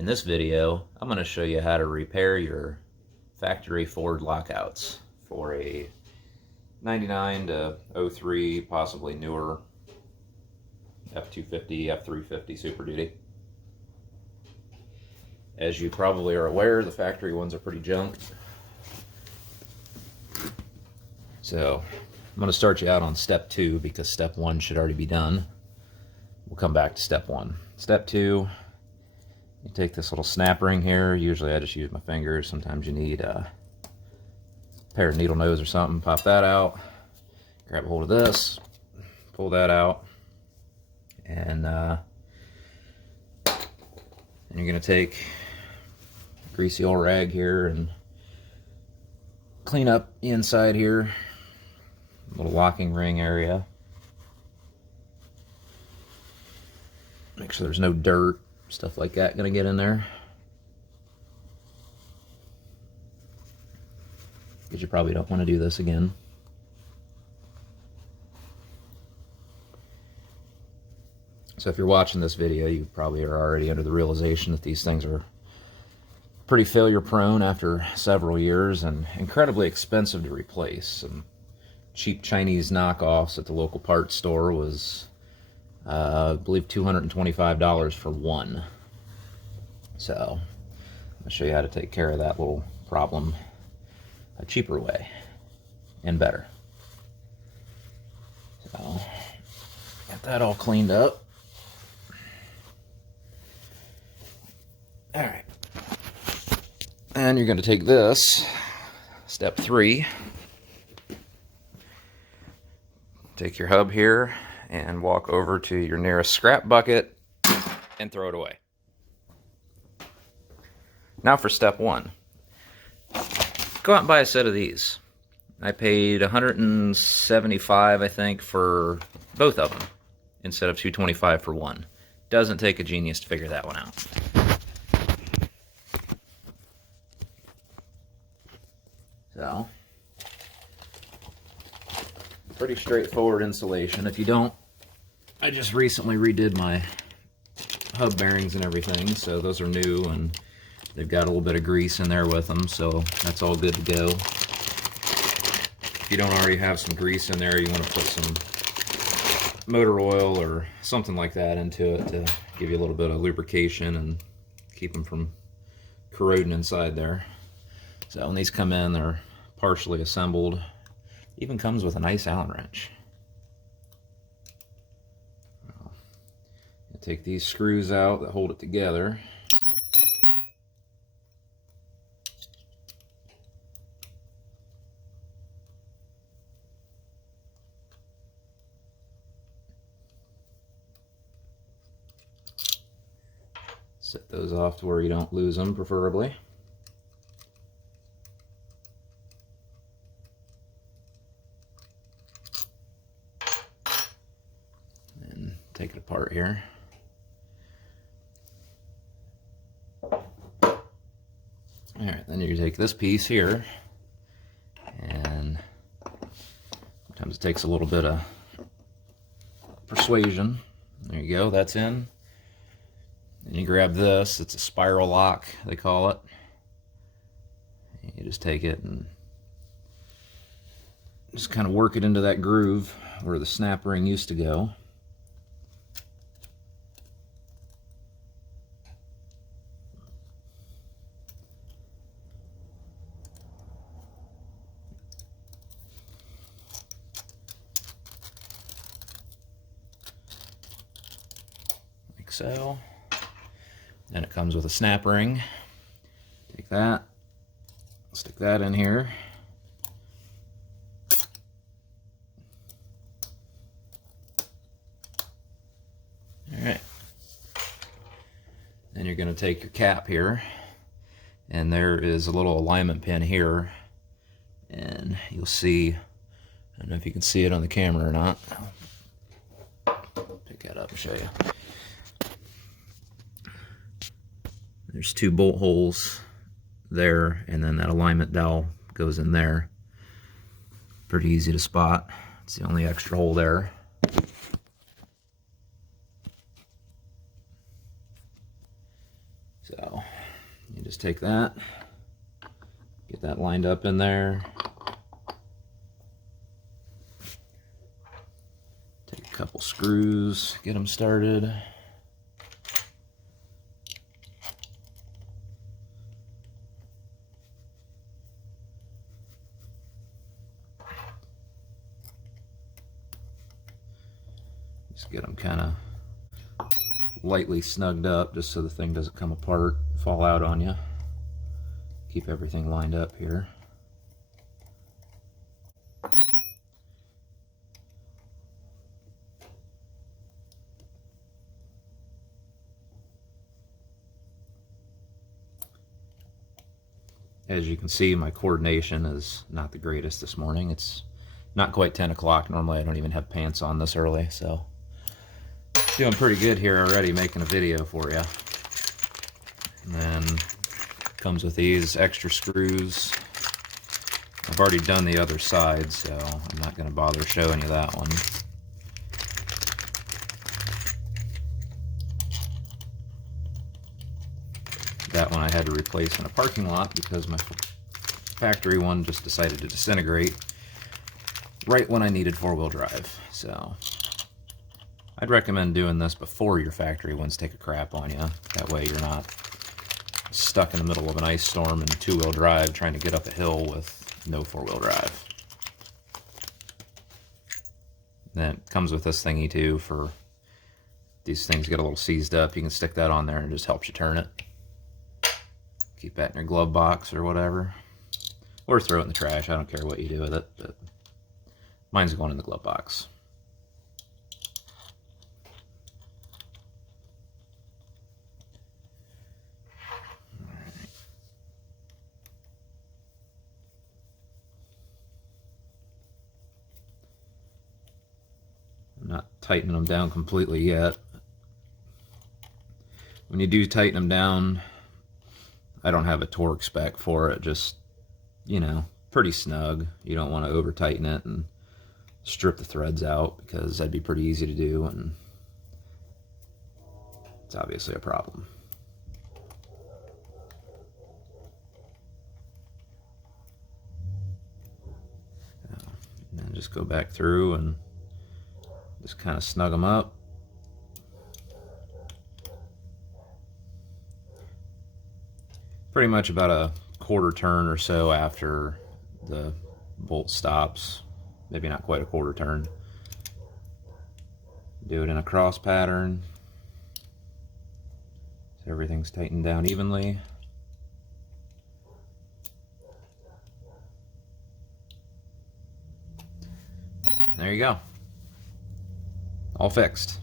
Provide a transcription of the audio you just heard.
In this video, I'm going to show you how to repair your factory Ford lockouts for a 99 to 03, possibly newer F250, F350 Super Duty. As you probably are aware, the factory ones are pretty junk. So I'm going to start you out on step 2 because step 1 should already be done. We'll come back to step 1. Step 2, you take this little snap ring here. Usually I just use my fingers. Sometimes you need a pair of needle nose or something. Pop that out. Grab a hold of this. Pull that out. And you're going to take a greasy old rag here and clean up the inside here. Little locking ring area. Make sure there's no dirt, stuff like that gonna get in there. Because you probably don't want to do this again. So if you're watching this video, you probably are already under the realization that these things are pretty failure prone after several years and incredibly expensive to replace. Some cheap Chinese knockoffs at the local parts store was I believe $225 for one. So I'll show you how to take care of that little problem a cheaper way and better. So got that all cleaned up. All right, and you're going to take this step 3. Take your hub here and walk over to your nearest scrap bucket and throw it away. Now for step 1. Go out and buy a set of these. I paid $175, I think, for both of them instead of $225 for one. Doesn't take a genius to figure that one out. So, pretty straightforward installation. If you don't, I just recently redid my hub bearings and everything, so those are new and they've got a little bit of grease in there with them, so that's all good to go. If you don't already have some grease in there, you want to put some motor oil or something like that into it to give you a little bit of lubrication and keep them from corroding inside there. So when these come in, they're partially assembled. Even comes with a nice Allen wrench. Take these screws out that hold it together. Set those off to where you don't lose them, preferably. And take it apart here. Alright, then you take this piece here, and sometimes it takes a little bit of persuasion. There you go, that's in. And you grab this, it's a spiral lock, they call it. You just take it and just kind of work it into that groove where the snap ring used to go. Like so. Then it comes with a snap ring. Take that, stick that in here. Alright. Then you're going to take your cap here, and there is a little alignment pin here, and you'll see, I don't know if you can see it on the camera or not. I'll pick that up and show you. There's 2 bolt holes there, and then that alignment dowel goes in there. Pretty easy to spot. It's the only extra hole there. So you just take that, get that lined up in there. Take a couple screws, get them started. Just get them kind of lightly snugged up just so the thing doesn't come apart, fall out on you. Keep everything lined up here. As you can see, my coordination is not the greatest this morning. It's not quite 10 o'clock. Normally I don't even have pants on this early, so doing pretty good here already making a video for you. And then comes with these extra screws. I've already done the other side, so I'm not going to bother showing you that one. That one I had to replace in a parking lot because my factory one just decided to disintegrate right when I needed four-wheel drive. So I'd recommend doing this before your factory ones take a crap on you. That way you're not stuck in the middle of an ice storm and two-wheel drive trying to get up a hill with no four-wheel drive. Then it comes with this thingy too for these things get a little seized up. You can stick that on there and it just helps you turn it. Keep that in your glove box or whatever. Or throw it in the trash. I don't care what you do with it, but mine's going in the glove box. I'm not tightening them down completely yet. When you do tighten them down, I don't have a torque spec for it, just, you know, pretty snug. You don't want to over tighten it and strip the threads out because that'd be pretty easy to do and it's obviously a problem. And then just go back through and just kind of snug them up. Pretty much about a quarter turn or so after the bolt stops, maybe not quite a quarter turn. Do it in a cross pattern so everything's tightened down evenly. There you go. All fixed.